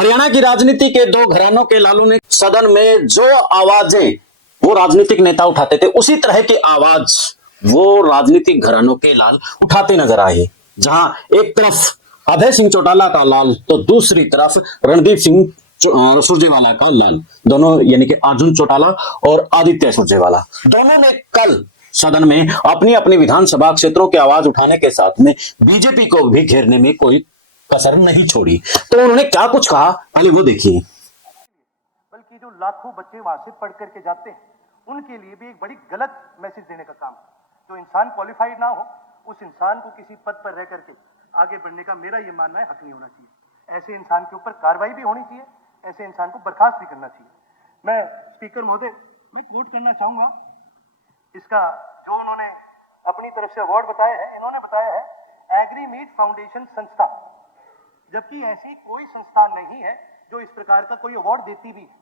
हरियाणा की राजनीति के दो घरानों के लालू ने सदन में जो आवाजें वो राजनीतिक नेता उठाते थे, उसी तरह की आवाज वो राजनीतिक घरानों के लाल उठाते नजर आए। जहां एक तरफ अभय सिंह चौटाला का लाल तो दूसरी तरफ रणदीप सिंह सुरजेवाला का लाल, दोनों यानी कि अर्जुन चौटाला और आदित्य सुरजेवाला, दोनों ने कल सदन में अपनी अपनी विधानसभा क्षेत्रों की आवाज उठाने के साथ में बीजेपी को भी घेरने में कोई कसर नहीं छोड़ी। तो उन्होंने क्या कुछ कहा, पहले वो देखिए। बल्कि जो लाखों बच्चे वहां से पढ़ करके जाते हैं उनके लिए भी एक बड़ी गलत मैसेज देने का काम है। जो इंसान क्वालिफाइड ना हो उस इंसान को किसी पद पर रह करके आगे बढ़ने का मेरा ये मानना है हक नहीं होना चाहिए। ऐसे इंसान के ऊपर कार्रवाई भी होनी चाहिए, ऐसे इंसान को बर्खास्त भी करना चाहिए। मैं स्पीकर महोदय मैं कोट करना चाहूंगा इसका जो उन्होंने अपनी तरफ से अवार्ड बताया है। इन्होंने बताया है एग्रीमीट फाउंडेशन संस्था, जबकि ऐसी कोई संस्था नहीं है जो इस प्रकार का कोई अवार्ड देती भी है।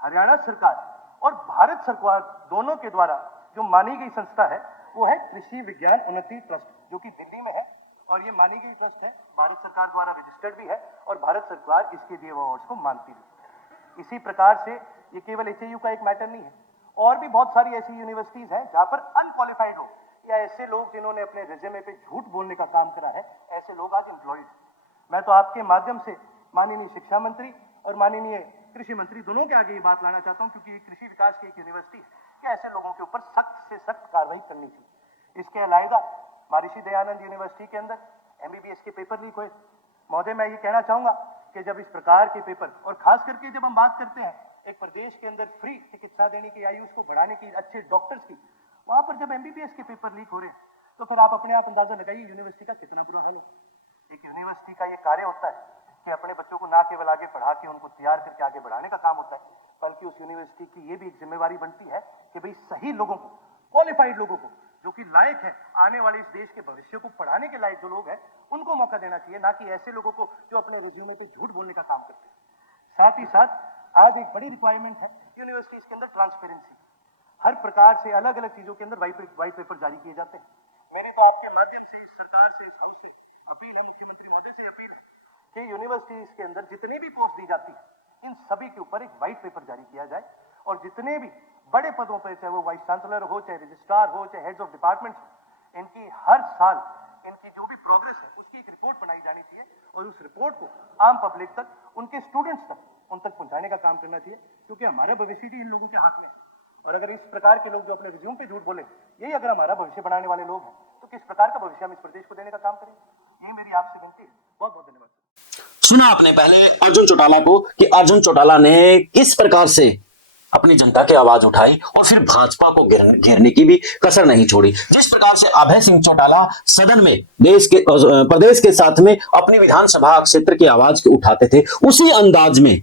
हरियाणा सरकार और भारत सरकार दोनों के द्वारा जो मानी गई संस्था है वो है कृषि विज्ञान उन्नति ट्रस्ट, जो कि दिल्ली में है और ये मानी गई ट्रस्ट है, भारत सरकार द्वारा रजिस्टर्ड भी है और भारत सरकार इसके दिए अवार्ड्स को मानती भी। इसी प्रकार से ये केवल एचएयू का एक मैटर नहीं है, और भी बहुत सारी ऐसी यूनिवर्सिटीज हैं जहां पर अनक्वालिफाइड लोग या ऐसे लोग जिन्होंने अपने रिज्यूमे पे झूठ बोलने का काम करा है, ऐसे लोग आज एम्प्लॉयड हैं। मैं तो आपके माध्यम से माननीय शिक्षा मंत्री और माननीय कृषि मंत्री दोनों के आगे ये बात लाना चाहता हूं, क्योंकि कृषि विकास की एक यूनिवर्सिटी है कि ऐसे लोगों के ऊपर सख्त से सख्त कार्रवाई करनी चाहिए। इसके अलावा महर्षि दयानंद यूनिवर्सिटी के अंदर एमबीबीएस के पेपर लीक हुए। महोदय मैं ये कहना चाहूंगा कि जब इस प्रकार के पेपर, और खास करके जब हम बात करते हैं एक प्रदेश के अंदर फ्री चिकित्सा देने की, आयु को बढ़ाने की, अच्छे डॉक्टर्स की, वहां पर जब एमबीबीएस के पेपर लीक हो रहे हैं तो फिर आप अपने आप अंदाजा लगाइए यूनिवर्सिटी का कितना बुरा हाल होगा। एक यूनिवर्सिटी का ये कार्य होता है कि अपने बच्चों को ना केवल आगे पढ़ा के उनको तैयार करके आगे बढ़ाने का काम होता है, बल्कि उस यूनिवर्सिटी की ये भी एक जिम्मेवारी बनती है कि भाई सही लोगों को, क्वालिफाइड लोगों को, जो कि लायक है आने वाले इस देश के भविष्य को पढ़ाने के लायक जो लोग हैं उनको मौका देना चाहिए, ना कि ऐसे लोगों को जो अपने रिज्यूमे पे झूठ बोलने का काम करते हैं। साथ ही साथ आज एक बड़ी रिक्वायरमेंट है यूनिवर्सिटीज के अंदर ट्रांसपेरेंसी। हर प्रकार से अलग अलग चीजों के अंदर वाइट पेपर जारी किए जाते हैं। मेरी तो आपके माध्यम से इस सरकार से, इस हाउस से अपील है, मुख्यमंत्री महोदय से अपील है कि यूनिवर्सिटीज के अंदर जितनी भी पोस्ट दी जाती है इन सभी के ऊपर एक व्हाइट पेपर जारी किया जाए, और जितने भी बड़े पदों पर, चाहे वो वाइस चांसलर हो, चाहे रजिस्ट्रार हो, चाहे हेड्स ऑफ डिपार्टमेंट हो, इनकी हर साल इनकी जो भी प्रोग्रेस है उसकी एक रिपोर्ट बनाई जानी चाहिए और उस रिपोर्ट को आम पब्लिक तक, उनके स्टूडेंट्स तक, उन तक पहुंचाने का काम करना चाहिए, क्योंकि हमारा भविष्य भी इन लोगों के हाथ में है। और अगर इस प्रकार के लोग जो अपने रिज्यूम पे झूठ बोले, यही अगर हमारा भविष्य बनाने वाले लोग हैं, तो किस प्रकार का भविष्य हम इस प्रदेश को देने का काम करेंगे? यही मेरी आपसे विनती है। बहुत बहुत धन्यवाद। सुना आपने पहले अर्जुन चौटाला को कि अर्जुन चौटाला ने किस प्रकार से अपनी जनता की आवाज उठाई और फिर भाजपा को घेरने की भी कसर नहीं छोड़ी। जिस प्रकार से अभय सिंह चौटाला सदन में प्रदेश के साथ में अपनी विधानसभा क्षेत्र की आवाज उठाते थे, उसी अंदाज में,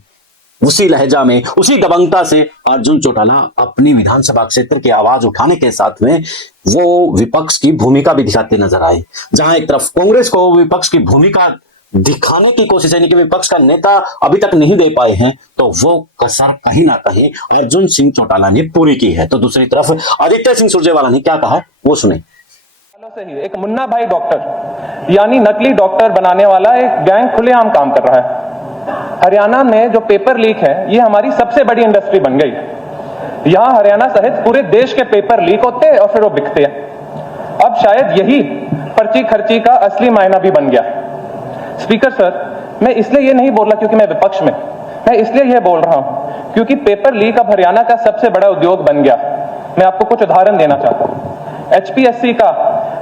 उसी लहजा में, उसी दबंगता से अर्जुन चौटाला अपनी विधानसभा क्षेत्र की आवाज उठाने के साथ में वो विपक्ष की भूमिका भी दिखाते नजर आए। जहां एक तरफ कांग्रेस को विपक्ष की भूमिका दिखाने की कोशिश, यानी कि विपक्ष का नेता अभी तक नहीं दे पाए हैं, तो वो कसर कहीं ना कहीं अर्जुन सिंह चौटाला ने पूरी की है। तो दूसरी तरफ आदित्य सिंह सुरजेवाला ने क्या कहा, वो सुने। से ही एक मुन्ना भाई डॉक्टर यानी नकली डॉक्टर बनाने वाला एक गैंग खुलेआम काम कर रहा है। हरियाणा में जो पेपर लीक है ये हमारी सबसे बड़ी इंडस्ट्री बन गई। यहां हरियाणा सहित पूरे देश के पेपर लीक होते हैं और फिर वो बिकते हैं। अब शायद यही पर्ची खर्ची का असली मायना भी बन गया। स्पीकर सर, मैं इसलिए ये नहीं बोल रहा क्योंकि मैं विपक्ष में, मैं इसलिए ये बोल रहा हूं क्योंकि पेपर लीक अब हरियाणा का सबसे बड़ा उद्योग बन गया। मैं आपको कुछ उदाहरण देना चाहता हूं। एचपीएससी का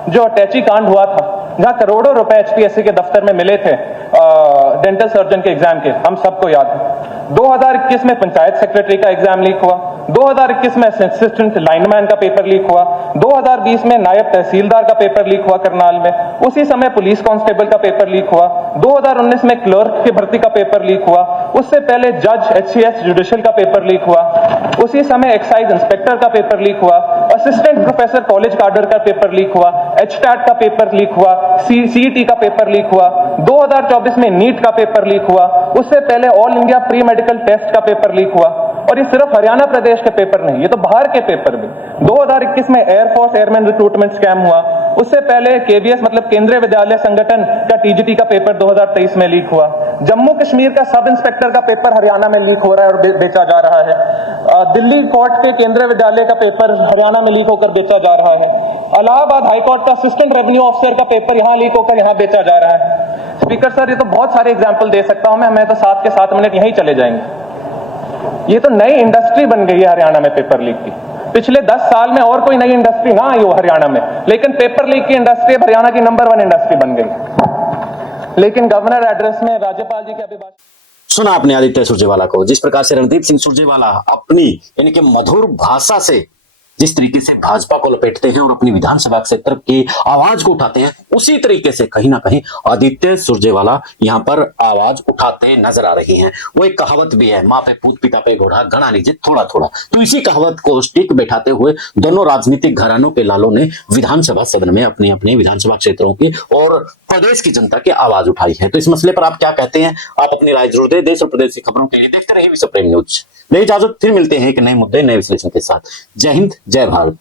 जो अटैची कांड हुआ था, जहां करोड़ों रुपए एचपीएससी के दफ्तर में मिले थे डेंटल सर्जन के एग्जाम के, हम सबको याद है। 2021 में पंचायत सेक्रेटरी का एग्जाम लीक हुआ, 2021 में असिस्टेंट लाइनमैन का पेपर लीक हुआ, 2020 में नायब तहसीलदार का पेपर लीक हुआ करनाल में, उसी समय पुलिस कांस्टेबल का पेपर लीक हुआ, 2019 में क्लर्क की भर्ती का पेपर लीक हुआ, उससे पहले जज एचसीएस जुडिशियल का पेपर लीक हुआ, उसी समय एक्साइज इंस्पेक्टर का पेपर लीक हुआ, असिस्टेंट प्रोफेसर कॉलेज कार्डर का पेपर लीक हुआ, एचटैट का पेपर लीक हुआ, सीईटी का पेपर लीक हुआ, 2024 में नीट का पेपर लीक हुआ, उससे पहले all India pre medical test का पेपर लीक हुआ। और ये सिर्फ हरियाणा प्रदेश के पेपर नहीं, ये तो बाहर के पेपर भी। 2021 में एयरफोर्स एयरमैन रिक्रूटमेंट स्कैम हुआ, उससे पहले केवीएस मतलब केंद्रीय विद्यालय संगठन का टीजीटी का पेपर 2023 में लीक हुआ। जम्मू कश्मीर का सब इंस्पेक्टर का पेपर हरियाणा में लीक हो रहा है और बेचा जा रहा है। दिल्ली कोर्ट के केंद्रीय विद्यालय का पेपर हरियाणा में लीक होकर बेचा जा रहा है। इलाहाबाद हाईकोर्ट का असिस्टेंट रेवेन्यू ऑफिसर का पेपर यहां लीक होकर यहां बेचा जा रहा है। स्पीकर सर, ये तो बहुत सारे एग्जाम्पल दे सकता हूं मैं तो 7 के 7 मिनट यहीं चले जाएंगे। ये तो नई इंडस्ट्री बन गई है हरियाणा में पेपर लीक की। पिछले 10 साल में और कोई नई इंडस्ट्री ना आई हो हरियाणा में, लेकिन पेपर लीक की इंडस्ट्री हरियाणा की नंबर 1 इंडस्ट्री बन गई। लेकिन गवर्नर एड्रेस में राज्यपाल जी के अभिभाषण सुना आपने आदित्य सुरजेवाला को, जिस प्रकार से रणदीप सिंह सुरजेवाला अपनी यानी कि मधुर भाषा से जिस तरीके से भाजपा को लपेटते हैं और अपनी विधानसभा क्षेत्र की आवाज को उठाते हैं, उसी तरीके से कहीं ना कहीं आदित्य सुरजेवाला यहां पर आवाज उठाते नजर आ रही हैं। वो एक कहावत भी है, माँ पे पूत पिता पे घोड़ा गणा लीजिए थोड़ा थोड़ा। तो इसी कहावत को स्टिक बैठाते हुए दोनों राजनीतिक घरानों के लालों ने विधानसभा सदन में अपने अपने विधानसभा क्षेत्रों की और प्रदेश की जनता की आवाज उठाई है। तो इस मसले पर आप क्या कहते हैं? आप अपनी राय जरूर दें। देश और प्रदेश की खबरों के लिए देखते रहिए विश्व प्रेम न्यूज। नई इजाजत, फिर मिलते हैं एक नए मुद्दे नए विश्लेषण के साथ। जय हिंद, जय भारत।